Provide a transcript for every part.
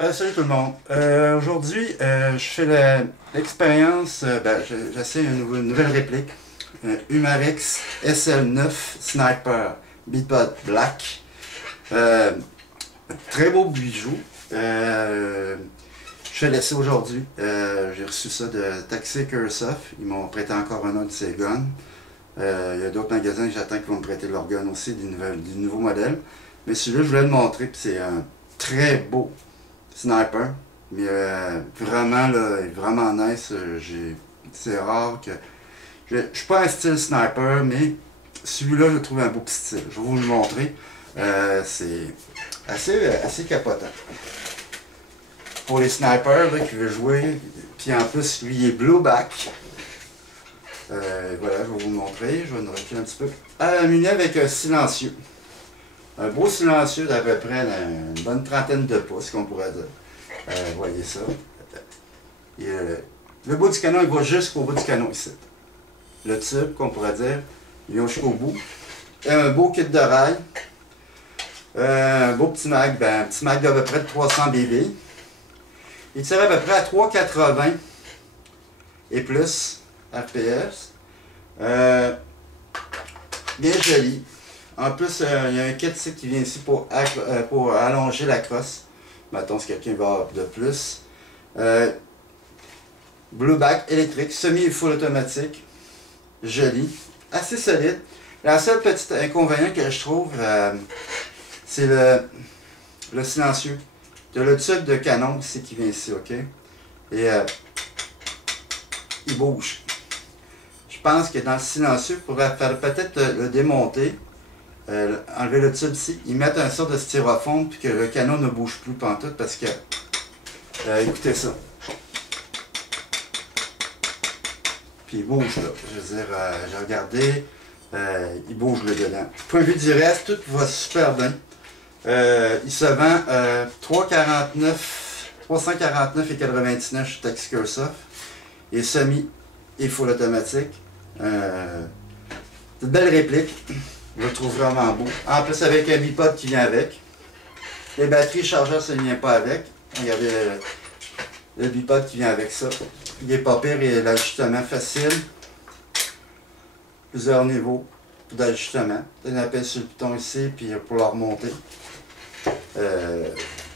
Salut tout le monde. Aujourd'hui, je fais l'expérience, j'essaie une nouvelle réplique. Umarex SL9 Sniper Bipod Black. Très beau bijou. Je fais l'essai aujourd'hui. J'ai reçu ça de Taxi Airsoft. Ils m'ont prêté encore un autre de ces guns. Il y a d'autres magasins que j'attends qui vont me prêter leur gun aussi, du nouveau modèle. Mais celui-là, je voulais le montrer, puis c'est un très beau sniper. Mais vraiment, là, vraiment nice. C'est rare que... Je suis pas un style sniper, mais celui-là, je trouve un beau petit style. Je vais vous le montrer. C'est assez capotant. Pour les snipers là, qui veulent jouer, puis en plus, lui, il est blowback. Voilà, je vais vous le montrer. Je vais nous reculer un petit peu. Muni avec un silencieux. Un beau silencieux d'à peu près une bonne trentaine de pouces, qu'on pourrait dire. Voyez ça. Et, le bout du canon, il va jusqu'au bout du canon ici. Le tube, qu'on pourrait dire, il vient jusqu'au bout. Et un beau kit de rail. Un beau petit mag, un petit mag d'à peu près de 300 BB. Il tire à peu près à 3,80 et plus RPS. Bien joli. En plus, il y a un kit ici qui vient ici pour allonger la crosse. Mettons si quelqu'un va avoir de plus. Blueback électrique, semi et full automatique. Joli. Assez solide. La seule petite inconvénient que je trouve, c'est le silencieux. Il y a le tube de canon ici qui vient ici, ok? Et il bouge. Je pense que dans le silencieux, il faudrait peut-être le démonter. Enlever le tube ici, ils mettent un sort de styrofoam puis que le canon ne bouge plus pantoute parce que écoutez ça. Puis il bouge là. Je veux dire, j'ai regardé, il bouge là dedans. Point de vue du reste, tout va super bien. Il se vend 349,99 chez Taxi Airsoft. Il est semi et full automatique. C'est une belle réplique. Je le trouve vraiment beau. En plus, avec un bipod qui vient avec. Les batteries chargeurs, ça ne vient pas avec. Regardez le bipod qui vient avec ça. Il est pas pire et l'ajustement facile. Plusieurs niveaux d'ajustement. Un appel sur le piton ici, puis pour le remonter.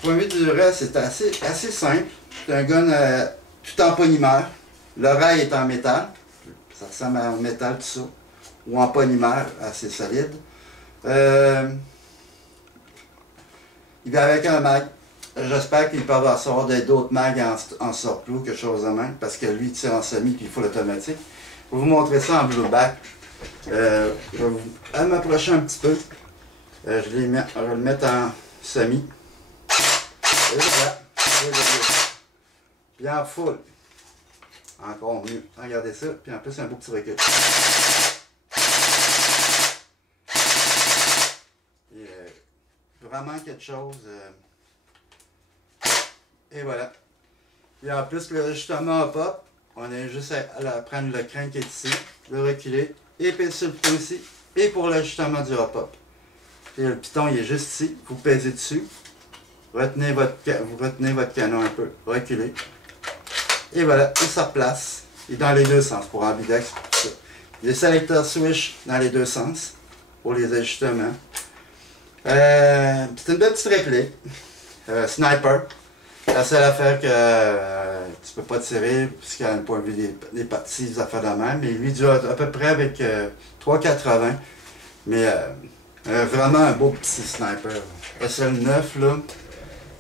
Pour de vue du reste, c'est assez simple. C'est un gun tout en polymère. Le rail est en métal. Ça ressemble à un métal, tout ça. Ou en polymère assez solide. Il va avec un mag. J'espère qu'ils peuvent avoir d'autres mags en surplus, quelque chose de même, parce que lui il tire en semi puis il faut l'automatique. Je vais vous montrer ça en blueback. Je vais m'approcher un petit peu. Je vais le mettre en semi. Et voilà. Puis en full. Encore mieux. Regardez ça. Puis en plus un beau petit recul. Vraiment quelque chose. Et voilà. Et en plus, le ajustement pop, on a juste à prendre le crank qui est ici, le reculer, et puis sur le piton ici, et pour l'ajustement du hop-up. Et le piton, il est juste ici, vous pèsez dessus, vous retenez votre canon un peu, reculez, et voilà, il se replace, et dans les deux sens, pour ambidex. Les sélecteurs switch dans les deux sens, pour les ajustements. C'est une belle petite réplique. Sniper. La seule affaire que tu peux pas tirer, puisqu'il y a un point de vue des parties, des affaires de même. Mais lui dure à peu près avec 3,80. Mais vraiment un beau petit sniper. SL9 là.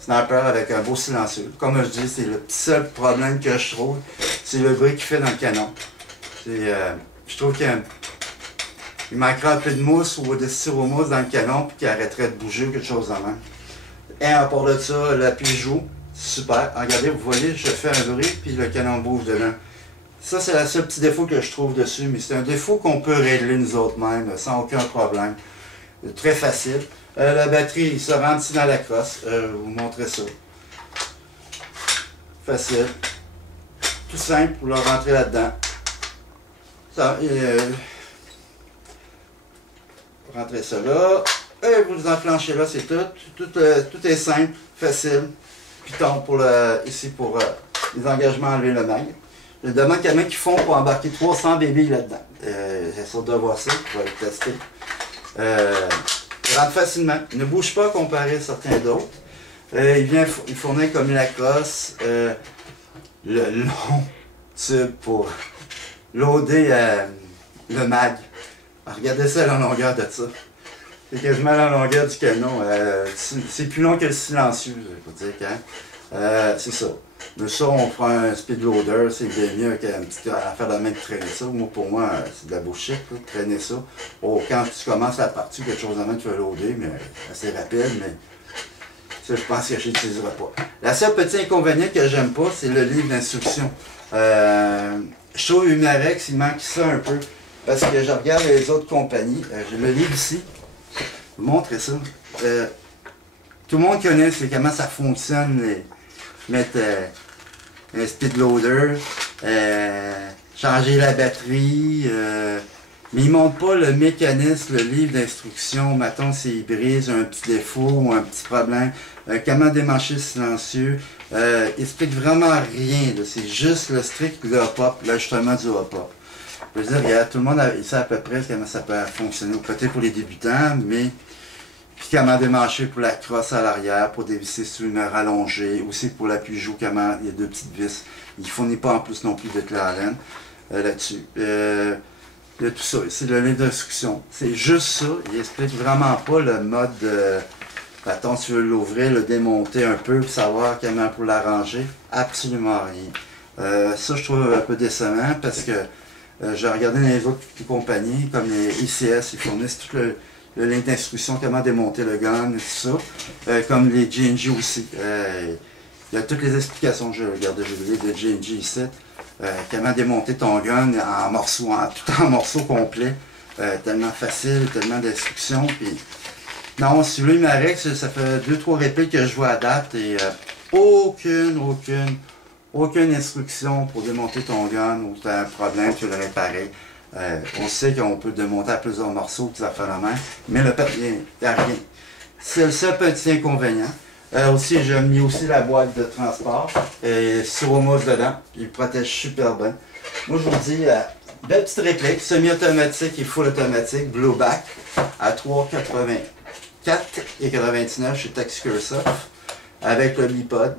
Sniper avec un beau silencieux. Comme je dis, c'est le seul problème que je trouve. C'est le bruit qu'il fait dans le canon. Je trouve qu'il manquerait un peu de mousse ou de styromousse dans le canon puis qu'il arrêterait de bouger ou quelque chose de même. Et à part de ça, l'appui joue. Super. Regardez, vous voyez, je fais un bruit puis le canon bouge dedans. Ça, c'est le seul petit défaut que je trouve dessus, mais c'est un défaut qu'on peut régler nous autres mêmes sans aucun problème. Très facile. La batterie, il se rentre ici dans la crosse. Je vais vous montrer ça. Facile. Tout simple pour le rentrer là-dedans. Ça, rentrez ça là. Et vous enclenchez là, c'est tout. Tout est simple, facile. piton pour ici pour les engagements enlever le mag. Je demande qu'il y en a qui font pour embarquer 300 bébés là-dedans. J'essaie de voir ça, je vais le tester. Il rentre facilement. Il ne bouge pas comparé à certains d'autres. Il fournit comme une Lacoste le long tube pour loader le mag. Alors, regardez ça la longueur de ça. C'est quasiment la longueur du canon. C'est plus long que le silencieux, je peux dire quand. C'est ça. Mais ça, on prend un speed loader, c'est bien mieux qu'un petit affaire de main de traîner ça. Moi, pour moi, c'est de la bullshit, de traîner ça. Oh, quand tu commences la partie, quelque chose de main, tu vas loader, mais assez rapide, mais ça, je pense que je n'utiliserai pas. La seule petit inconvénient que j'aime pas, c'est le livre d'instruction. Je trouve Umarex, il manque ça un peu. Parce que je regarde les autres compagnies. J'ai le livre ici. Je vais vous montrer ça. Tout le monde connaît comment ça fonctionne. Mettre un speed loader, changer la batterie, mais ils ne montrent pas le mécanisme, le livre d'instruction, mettons s'il brise, un petit défaut ou un petit problème, comment démancher le silencieux, il explique vraiment rien, c'est juste le strict du hop-up, l'ajustement du hop-up. Je veux dire, regarde, tout le monde sait à peu près comment ça peut fonctionner, peut-être pour les débutants, mais puis comment démancher pour la crosse à l'arrière, pour dévisser sur une rallongée, aussi pour l'appui-joue, comment il y a deux petites vis. Il ne fournit pas en plus non plus de clé à laine là-dessus. Il y a tout ça, c'est le livre d'instruction. C'est juste ça, il explique vraiment pas le mode attends, tu veux l'ouvrir, le démonter un peu, pour savoir comment pour l'arranger. Absolument rien. Ça, je trouve un peu décevant parce que j'ai regardé dans les autres compagnies, comme les ICS, ils fournissent tout le ligne d'instruction, comment démonter le gun et tout ça. Comme les J&J aussi. Il y a toutes les explications, je regarde le livre de J&J ici. Comment démonter ton gun en morceaux, tout en morceaux complets. Tellement facile, tellement d'instructions. Non, celui Umarex, ça fait 2-3 répliques que je vois à date et aucune instruction pour démonter ton gun ou tu as un problème, tu veux le réparer. On sait qu'on peut démonter à plusieurs morceaux, tout ça fait la main, mais le papier, il n'y a rien. C'est le seul petit inconvénient. Aussi, j'ai mis aussi la boîte de transport et Suromos dedans, il protège super bien. Moi, je vous dis, belle petite réplique, semi-automatique et full automatique, Blueback, à 3,84 chez Taxicursoft, avec le bipod.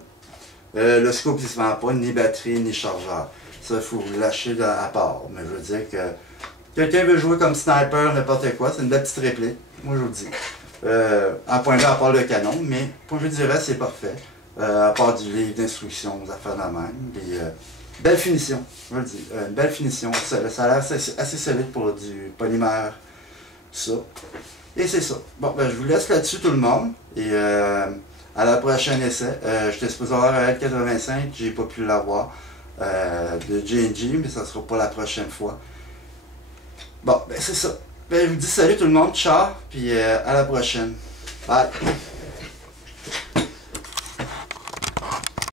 Le scope, il ne se vend pas, ni batterie, ni chargeur. Ça, il faut lâcher à part. Mais je veux dire que quelqu'un veut jouer comme sniper, n'importe quoi, c'est une belle petite réplique. Moi, je vous le dis. En point là, à part le canon, mais pour je dirais, c'est parfait. À part du livre d'instructions, des affaires de la même. Belle finition, je veux le dire. Une belle finition. Ça a l'air assez solide pour du polymère. Ça. Et c'est ça. Bon, ben, je vous laisse là-dessus, tout le monde. Et à la prochaine essai. J'étais supposé avoir un L85, j'ai pas pu l'avoir. De J&J, mais ça sera pas la prochaine fois. Bon, ben c'est ça. Ben, je vous dis salut tout le monde, ciao, puis à la prochaine. Bye!